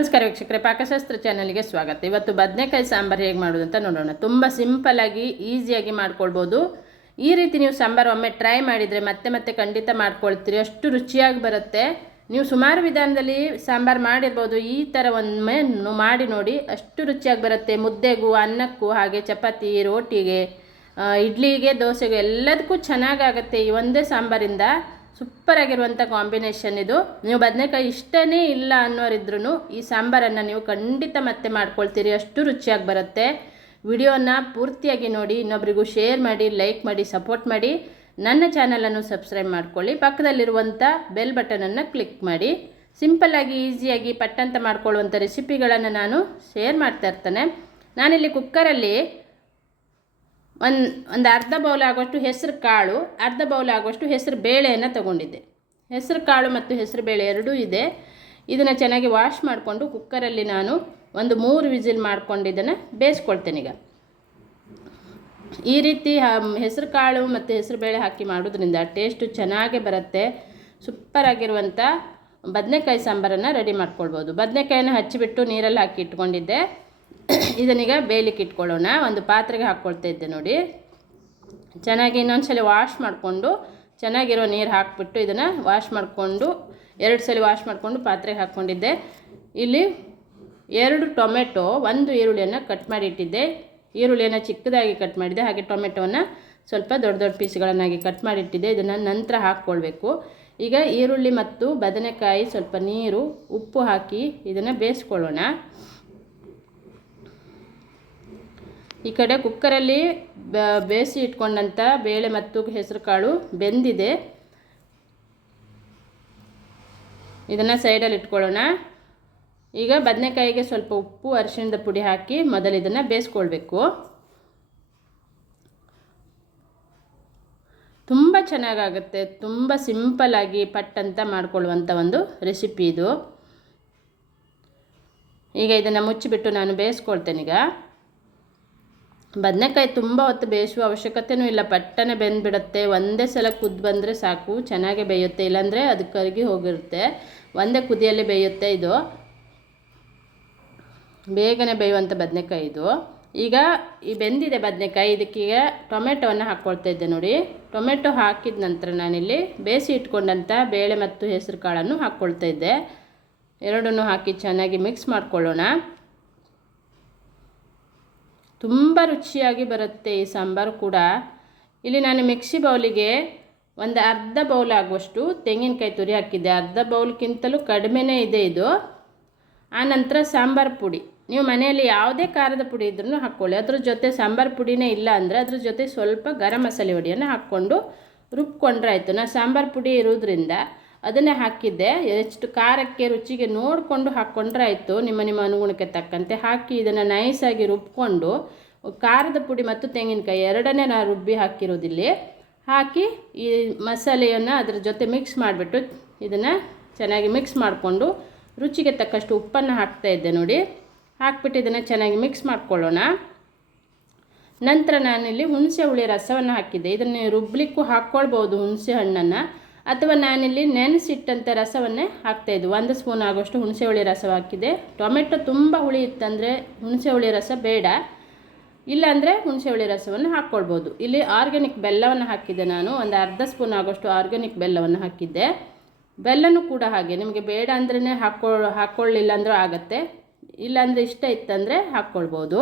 ನಮಸ್ಕಾರ ವೀಕ್ಷಕರೇ, ಪಾಕಶಾಸ್ತ್ರ ಚಾನಲ್ಗೆ ಸ್ವಾಗತ. ಇವತ್ತು ಬದನೆಕಾಯಿ ಸಾಂಬಾರು ಹೇಗೆ ಮಾಡೋದು ಅಂತ ನೋಡೋಣ. ತುಂಬ ಸಿಂಪಲ್ಲಾಗಿ ಈಸಿಯಾಗಿ ಮಾಡ್ಕೊಳ್ಬೋದು. ಈ ರೀತಿ ನೀವು ಸಾಂಬಾರು ಒಮ್ಮೆ ಟ್ರೈ ಮಾಡಿದರೆ ಮತ್ತೆ ಮತ್ತೆ ಖಂಡಿತ ಮಾಡ್ಕೊಳ್ತೀರಿ, ಅಷ್ಟು ರುಚಿಯಾಗಿ ಬರುತ್ತೆ. ನೀವು ಸುಮಾರು ವಿಧಾನದಲ್ಲಿ ಸಾಂಬಾರು ಮಾಡಿರ್ಬೋದು, ಈ ಥರ ಒಮ್ಮೆ ಮಾಡಿ ನೋಡಿ, ಅಷ್ಟು ರುಚಿಯಾಗಿ ಬರುತ್ತೆ. ಮುದ್ದೆಗೂ, ಅನ್ನಕ್ಕೂ, ಹಾಗೆ ಚಪಾತಿ, ರೋಟಿಗೆ, ಇಡ್ಲಿಗೆ, ದೋಸೆಗೆ ಎಲ್ಲದಕ್ಕೂ ಚೆನ್ನಾಗಾಗುತ್ತೆ. ಈ ಒಂದೇ ಸಾಂಬಾರಿಂದ ಸೂಪರ್ ಆಗಿರುವಂಥ ಕಾಂಬಿನೇಷನ್ ಇದು. ನೀವು ಬದನೆಕಾಯಿ ಇಷ್ಟನೇ ಇಲ್ಲ ಅನ್ನೋರಿದ್ರೂ ಈ ಸಾಂಬಾರನ್ನು ನೀವು ಖಂಡಿತ ಮತ್ತೆ ಮಾಡ್ಕೊಳ್ತೀರಿ, ಅಷ್ಟು ರುಚಿಯಾಗಿ ಬರುತ್ತೆ. ವಿಡಿಯೋನ ಪೂರ್ತಿಯಾಗಿ ನೋಡಿ, ಇನ್ನೊಬ್ರಿಗೂ ಶೇರ್ ಮಾಡಿ, ಲೈಕ್ ಮಾಡಿ, ಸಪೋರ್ಟ್ ಮಾಡಿ. ನನ್ನ ಚಾನಲನ್ನು ಸಬ್ಸ್ಕ್ರೈಬ್ ಮಾಡ್ಕೊಳ್ಳಿ. ಪಕ್ಕದಲ್ಲಿರುವಂಥ ಬೆಲ್ ಬಟನನ್ನು ಕ್ಲಿಕ್ ಮಾಡಿ. ಸಿಂಪಲ್ಲಾಗಿ ಈಸಿಯಾಗಿ ಪಟ್ಟಂತ ಮಾಡ್ಕೊಳ್ಳುವಂಥ ರೆಸಿಪಿಗಳನ್ನು ನಾನು ಶೇರ್ ಮಾಡ್ತಾ ಇರ್ತೇನೆ. ನಾನಿಲ್ಲಿ ಕುಕ್ಕರಲ್ಲಿ ಒಂದು ಅರ್ಧ ಬೌಲ್ ಆಗುವಷ್ಟು ಹೆಸರು ಕಾಳು, ಅರ್ಧ ಬೌಲ್ ಆಗುವಷ್ಟು ಹೆಸರು ಬೇಳೆಯನ್ನು ತಗೊಂಡಿದ್ದೆ. ಹೆಸರು ಕಾಳು ಮತ್ತು ಹೆಸರು ಬೇಳೆ ಎರಡೂ ಇದೆ. ಇದನ್ನು ಚೆನ್ನಾಗಿ ವಾಶ್ ಮಾಡಿಕೊಂಡು ಕುಕ್ಕರಲ್ಲಿ ನಾನು ಒಂದು 3 ವಿಸಿಲ್ ಮಾಡ್ಕೊಂಡು ಇದನ್ನು ಬೇಯಿಸ್ಕೊಳ್ತೇನೆ. ಈಗ ಈ ರೀತಿ ಹೆಸರು ಕಾಳು ಮತ್ತು ಹೆಸರು ಬೇಳೆ ಹಾಕಿ ಮಾಡೋದ್ರಿಂದ ಟೇಸ್ಟು ಚೆನ್ನಾಗೇ ಬರುತ್ತೆ. ಸೂಪರಾಗಿರುವಂಥ ಬದನೆಕಾಯಿ ಸಾಂಬಾರನ್ನು ರೆಡಿ ಮಾಡ್ಕೊಳ್ಬೋದು. ಬದನೆಕಾಯಿನ ಹಚ್ಚಿಬಿಟ್ಟು ನೀರಲ್ಲಿ ಹಾಕಿ ಇಟ್ಕೊಂಡಿದ್ದೆ. ಇದನ್ನೀಗ ಬೇಯಲಿಕ್ಕೆ ಇಟ್ಕೊಳ್ಳೋಣ. ಒಂದು ಪಾತ್ರೆಗೆ ಹಾಕ್ಕೊಳ್ತಾ ಇದ್ದೆ ನೋಡಿ. ಚೆನ್ನಾಗಿ ಇನ್ನೊಂದು ವಾಶ್ ಮಾಡಿಕೊಂಡು ಚೆನ್ನಾಗಿರೋ ನೀರು ಹಾಕಿಬಿಟ್ಟು ಇದನ್ನು ವಾಶ್ ಮಾಡಿಕೊಂಡು 2 ಸಲ ವಾಶ್ ಮಾಡಿಕೊಂಡು ಪಾತ್ರೆಗೆ ಹಾಕ್ಕೊಂಡಿದ್ದೆ. ಇಲ್ಲಿ 2 ಟೊಮೆಟೊ, 1 ಈರುಳ್ಳಿಯನ್ನು ಕಟ್ ಮಾಡಿ ಇಟ್ಟಿದ್ದೆ. ಈರುಳ್ಳಿಯನ್ನು ಚಿಕ್ಕದಾಗಿ ಕಟ್ ಮಾಡಿದೆ, ಹಾಗೆ ಟೊಮೆಟೊವನ್ನು ಸ್ವಲ್ಪ ದೊಡ್ಡ ದೊಡ್ಡ ಪೀಸ್ಗಳನ್ನಾಗಿ ಕಟ್ ಮಾಡಿಟ್ಟಿದ್ದೆ. ಇದನ್ನು ನಂತರ ಹಾಕ್ಕೊಳ್ಬೇಕು. ಈಗ ಈರುಳ್ಳಿ ಮತ್ತು ಬದನೆಕಾಯಿ, ಸ್ವಲ್ಪ ನೀರು, ಉಪ್ಪು ಹಾಕಿ ಇದನ್ನು ಬೇಯಿಸ್ಕೊಳ್ಳೋಣ. ಈ ಕಡೆ ಕುಕ್ಕರಲ್ಲಿ ಬೇಯಿಸಿ ಇಟ್ಕೊಂಡಂಥ ಬೇಳೆ ಮತ್ತು ಹೆಸರು ಕಾಳು ಬೆಂದಿದೆ. ಇದನ್ನು ಸೈಡಲ್ಲಿ ಇಟ್ಕೊಳ್ಳೋಣ. ಈಗ ಬದನೆಕಾಯಿಗೆ ಸ್ವಲ್ಪ ಉಪ್ಪು, ಅರಿಶಿಣದ ಪುಡಿ ಹಾಕಿ ಮೊದಲು ಇದನ್ನು ಬೇಯಿಸ್ಕೊಳ್ಬೇಕು. ತುಂಬ ಚೆನ್ನಾಗಾಗುತ್ತೆ. ತುಂಬ ಸಿಂಪಲ್ಲಾಗಿ ಪಟ್ಟಂತ ಮಾಡ್ಕೊಳ್ಳುವಂಥ ಒಂದು ರೆಸಿಪಿ ಇದು. ಈಗ ಇದನ್ನು ಮುಚ್ಚಿಬಿಟ್ಟು ನಾನು ಬೇಯಿಸ್ಕೊಳ್ತೇನೆ. ಈಗ ಬದನೆಕಾಯಿ ತುಂಬ ಹೊತ್ತು ಬೇಯಿಸುವ ಅವಶ್ಯಕತೆಯೂ ಇಲ್ಲ, ಪಟ್ಟನೆ ಬೆಂದುಬಿಡುತ್ತೆ. ಒಂದೇ ಸಲ ಕುದ್ದು ಬಂದರೆ ಸಾಕು, ಚೆನ್ನಾಗೇ ಬೇಯುತ್ತೆ. ಇಲ್ಲಾಂದರೆ ಅದು ಕರಗಿ ಹೋಗಿರುತ್ತೆ. ಒಂದೇ ಕುದಿಯಲ್ಲಿ ಬೇಯುತ್ತೆ. ಇದು ಬೇಗನೆ ಬೇಯುವಂಥ ಬದನೆಕಾಯಿ ಇದು. ಈಗ ಈ ಬೆಂದಿದೆ ಬದನೆಕಾಯಿ. ಇದಕ್ಕೀಗ ಟೊಮೆಟೊವನ್ನು ಹಾಕ್ಕೊಳ್ತಾ ಇದ್ದೆ ನೋಡಿ. ಟೊಮೆಟೊ ಹಾಕಿದ ನಂತರ ನಾನಿಲ್ಲಿ ಬೇಯಿಸಿ ಇಟ್ಕೊಂಡಂಥ ಬೇಳೆ ಮತ್ತು ಹೆಸರು ಕಾಳನ್ನು ಹಾಕ್ಕೊಳ್ತಾ ಇದ್ದೆ. ಎರಡನ್ನೂ ಹಾಕಿ ಚೆನ್ನಾಗಿ ಮಿಕ್ಸ್ ಮಾಡ್ಕೊಳ್ಳೋಣ. ತುಂಬ ರುಚಿಯಾಗಿ ಬರುತ್ತೆ ಈ ಸಾಂಬಾರು ಕೂಡ. ಇಲ್ಲಿ ನಾನು ಮಿಕ್ಸಿ ಬೌಲಿಗೆ ಒಂದು ಅರ್ಧ ಬೌಲ್ ಆಗುವಷ್ಟು ತೆಂಗಿನಕಾಯಿ ತುರಿ ಹಾಕಿದ್ದೆ. ಅರ್ಧ ಬೌಲ್ಗಿಂತಲೂ ಕಡಿಮೆನೇ ಇದೆ ಇದು. ಆನಂತರ ಸಾಂಬಾರು ಪುಡಿ, ನೀವು ಮನೆಯಲ್ಲಿ ಯಾವುದೇ ಖಾರದ ಪುಡಿ ಇದ್ರೂ ಹಾಕ್ಕೊಳ್ಳಿ. ಅದ್ರ ಜೊತೆ ಸಾಂಬಾರು ಪುಡಿನೇ ಇಲ್ಲ ಅಂದರೆ ಅದ್ರ ಜೊತೆ ಸ್ವಲ್ಪ ಗರಂ ಮಸಾಲೆ ಪುಡಿಯನ್ನು ಹಾಕ್ಕೊಂಡು ರುಬ್ಕೊಂಡ್ರೆ ಆಯಿತು. ನಾನು ಸಾಂಬಾರು ಪುಡಿ ಇರೋದ್ರಿಂದ ಅದನ್ನೇ ಹಾಕಿದ್ದೆ. ಎಷ್ಟು ಖಾರಕ್ಕೆ ರುಚಿಗೆ ನೋಡಿಕೊಂಡು ಹಾಕ್ಕೊಂಡ್ರೆ ಆಯಿತು. ನಿಮ್ಮ ಅನುಗುಣಕ್ಕೆ ತಕ್ಕಂತೆ ಹಾಕಿ ಇದನ್ನು ನೈಸಾಗಿ ರುಬ್ಕೊಂಡು, ಖಾರದ ಪುಡಿ ಮತ್ತು ತೆಂಗಿನಕಾಯಿ ಎರಡನ್ನೇ ನಾನು ರುಬ್ಬಿ ಹಾಕಿರೋದಿಲ್ಲಿ ಹಾಕಿ ಈ ಮಸಾಲೆಯನ್ನು ಅದರ ಜೊತೆ ಮಿಕ್ಸ್ ಮಾಡಿಬಿಟ್ಟು ಇದನ್ನು ಚೆನ್ನಾಗಿ ಮಿಕ್ಸ್ ಮಾಡಿಕೊಂಡು ರುಚಿಗೆ ತಕ್ಕಷ್ಟು ಉಪ್ಪನ್ನು ಹಾಕ್ತಾಯಿದ್ದೆ ನೋಡಿ. ಹಾಕ್ಬಿಟ್ಟು ಇದನ್ನು ಚೆನ್ನಾಗಿ ಮಿಕ್ಸ್ ಮಾಡ್ಕೊಳ್ಳೋಣ. ನಂತರ ನಾನಿಲ್ಲಿ ಹುಣಸೆ ಹುಳಿ ರಸವನ್ನು ಹಾಕಿದ್ದೆ. ಇದನ್ನು ರುಬ್ಲಿಕ್ಕೂ ಹಾಕ್ಕೊಳ್ಬೋದು ಹುಣಸೆ ಹಣ್ಣನ್ನು, ಅಥವಾ ನಾನಿಲ್ಲಿ ನೆನೆಸಿಟ್ಟಂಥ ರಸವನ್ನೇ ಹಾಕ್ತಾಯಿದ್ದು. 1 ಸ್ಪೂನ್ ಆಗೋಷ್ಟು ಹುಣಸೆ ಹುಳಿ ರಸ ಹಾಕಿದೆ. ಟೊಮೆಟೊ ತುಂಬ ಹುಳಿ ಇತ್ತಂದರೆ ಹುಣಸೆ ಹುಳಿ ರಸ ಬೇಡ, ಇಲ್ಲಾಂದರೆ ಹುಣಸೆ ಹುಳಿ ರಸವನ್ನು ಹಾಕ್ಕೊಳ್ಬೋದು. ಇಲ್ಲಿ ಆರ್ಗ್ಯಾನಿಕ್ ಬೆಲ್ಲವನ್ನು ಹಾಕಿದ್ದೆ ನಾನು. ಒಂದು ಅರ್ಧ ಸ್ಪೂನ್ ಆಗೋಷ್ಟು ಆರ್ಗ್ಯಾನಿಕ್ ಬೆಲ್ಲವನ್ನು ಹಾಕಿದ್ದೆ. ಬೆಲ್ಲನೂ ಕೂಡ ಹಾಗೆ ನಿಮಗೆ ಬೇಡ ಅಂದ್ರೇ ಹಾಕ್ಕೊಳ್ಳಿಲ್ಲ ಅಂದರೂ ಆಗುತ್ತೆ, ಇಲ್ಲಾಂದರೆ ಇಷ್ಟ ಇತ್ತಂದರೆ ಹಾಕ್ಕೊಳ್ಬೋದು.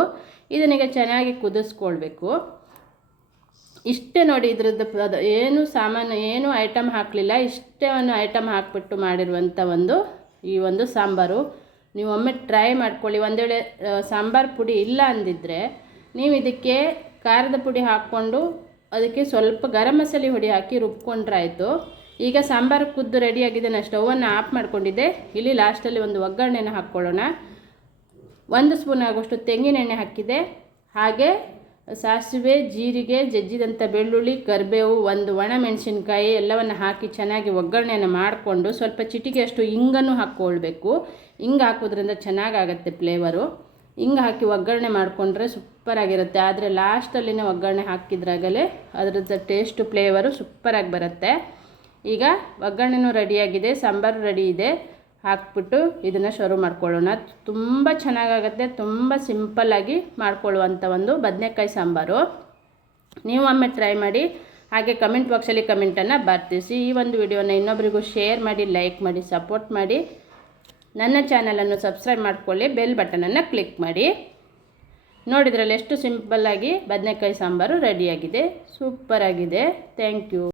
ಇದನ್ನೀಗ ಚೆನ್ನಾಗಿ ಕುದಿಸ್ಕೊಳ್ಬೇಕು. ಇಷ್ಟೇ ನೋಡಿ. ಇದ್ರದ್ದು ಏನು ಐಟಮ್ ಹಾಕಲಿಲ್ಲ, ಇಷ್ಟೇ ಒಂದು ಐಟಮ್ ಹಾಕಿಬಿಟ್ಟು ಮಾಡಿರುವಂಥ ಈ ಒಂದು ಸಾಂಬಾರು. ನೀವು ಒಮ್ಮೆ ಟ್ರೈ ಮಾಡ್ಕೊಳ್ಳಿ. ಒಂದು ವೇಳೆ ಸಾಂಬಾರು ಪುಡಿ ಇಲ್ಲ ಅಂದಿದ್ದರೆ ನೀವು ಇದಕ್ಕೆ ಖಾರದ ಪುಡಿ ಹಾಕ್ಕೊಂಡು ಅದಕ್ಕೆ ಸ್ವಲ್ಪ ಗರಂ ಮಸಾಲೆ ಹುಡಿ ಹಾಕಿ ರುಬ್ಕೊಂಡ್ರೆ ಆಯಿತು. ಈಗ ಸಾಂಬಾರು ಕುದ್ದು ರೆಡಿಯಾಗಿದೆ. ನಾನು ಸ್ಟವನ್ನು ಆಫ್ ಮಾಡ್ಕೊಂಡಿದ್ದೆ. ಇಲ್ಲಿ ಲಾಸ್ಟಲ್ಲಿ ಒಂದು ಒಗ್ಗರಣೆನ ಹಾಕ್ಕೊಳ್ಳೋಣ. 1 ಸ್ಪೂನ್ ಆಗೋಷ್ಟು ತೆಂಗಿನ ಎಣ್ಣೆ ಹಾಕಿದೆ, ಹಾಗೆ ಸಾಸಿವೆ, ಜೀರಿಗೆ, ಜಜ್ಜಿದಂಥ ಬೆಳ್ಳುಳ್ಳಿ, ಕರಿಬೇವು, 1 ಒಣ ಮೆಣಸಿನ್ಕಾಯಿ ಎಲ್ಲವನ್ನು ಹಾಕಿ ಚೆನ್ನಾಗಿ ಒಗ್ಗರಣೆಯನ್ನು ಮಾಡಿಕೊಂಡು ಸ್ವಲ್ಪ ಚಿಟಿಕೆಯಷ್ಟು ಇಂಗನ್ನು ಹಾಕ್ಕೊಳ್ಬೇಕು. ಇಂಗು ಹಾಕೋದ್ರಿಂದ ಚೆನ್ನಾಗಾಗತ್ತೆ ಫ್ಲೇವರು. ಇಂಗು ಹಾಕಿ ಒಗ್ಗರಣೆ ಮಾಡಿಕೊಂಡ್ರೆ ಸೂಪರಾಗಿರುತ್ತೆ. ಆದರೆ ಲಾಸ್ಟಲ್ಲಿನೇ ಒಗ್ಗರಣೆ ಹಾಕಿದ್ರಾಗಲೇ ಅದರದ್ದು ಟೇಸ್ಟು ಫ್ಲೇವರು ಸೂಪರಾಗಿ ಬರುತ್ತೆ. ಈಗ ಒಗ್ಗರಣೆನೂ ರೆಡಿಯಾಗಿದೆ, ಸಾಂಬಾರು ರೆಡಿ ಇದೆ. ಹಾಕ್ಬಿಟ್ಟು ಇದನ್ನು ಸರ್ವ್ ಮಾಡ್ಕೊಳ್ಳೋಣ. ತುಂಬ ಚೆನ್ನಾಗಾಗುತ್ತೆ, ತುಂಬ ಸಿಂಪಲ್ಲಾಗಿ ಮಾಡ್ಕೊಳ್ಳುವಂಥ ಒಂದು ಬದನೆಕಾಯಿ ಸಾಂಬಾರು. ನೀವು ಒಮ್ಮೆ ಟ್ರೈ ಮಾಡಿ. ಹಾಗೆ ಕಮೆಂಟ್ ಬಾಕ್ಸಲ್ಲಿ ಕಮೆಂಟನ್ನು ಬರ್ತಿಸಿ. ಈ ಒಂದು ವಿಡಿಯೋನ ಇನ್ನೊಬ್ಬರಿಗೂ ಶೇರ್ ಮಾಡಿ, ಲೈಕ್ ಮಾಡಿ, ಸಪೋರ್ಟ್ ಮಾಡಿ. ನನ್ನ ಚಾನಲನ್ನು ಸಬ್ಸ್ಕ್ರೈಬ್ ಮಾಡ್ಕೊಳ್ಳಿ, ಬೆಲ್ ಬಟನನ್ನು ಕ್ಲಿಕ್ ಮಾಡಿ. ನೋಡಿದ್ರಲ್ಲಿ ಎಷ್ಟು ಸಿಂಪಲ್ಲಾಗಿ ಬದನೆಕಾಯಿ ಸಾಂಬಾರು ರೆಡಿಯಾಗಿದೆ. ಸೂಪರಾಗಿದೆ. Thank you.